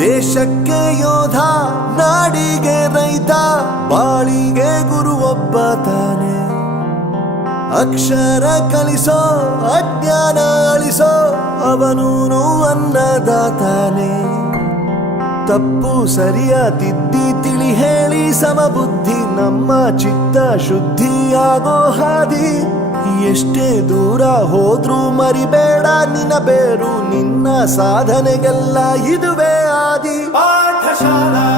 ದೇಶಕ್ಕೆ ಯೋಧ, ನಾಡಿಗೆ ರೈತ, ಬಾಳಿಗೆ ಗುರು ಒಬ್ಬ ತಾನೆ. ಅಕ್ಷರ ಕಲಿಸೋ, ಅಜ್ಞಾನ ಅಳಿಸೋ, ಅವನೂನು ಅನ್ನದಾತಾನೆ. ತಪ್ಪು ಸರಿಯ ತಿದ್ದಿ ತಿಳಿ ಹೇಳಿ ಸಮಬುದ್ಧಿ, ನಮ್ಮ ಚಿತ್ತ ಶುದ್ಧಿಯಾಗೋ ಹಾದಿ. ಎಷ್ಟೇ ದೂರ ಹೋದ್ರೂ ಮರಿಬೇಡ ನಿನ್ನ ಬೇರು, ನಿನ್ನ ಸಾಧನೆಗೆಲ್ಲ ಇದುವೇ ಆದಿ. ಪಾಠಶಾಲಾ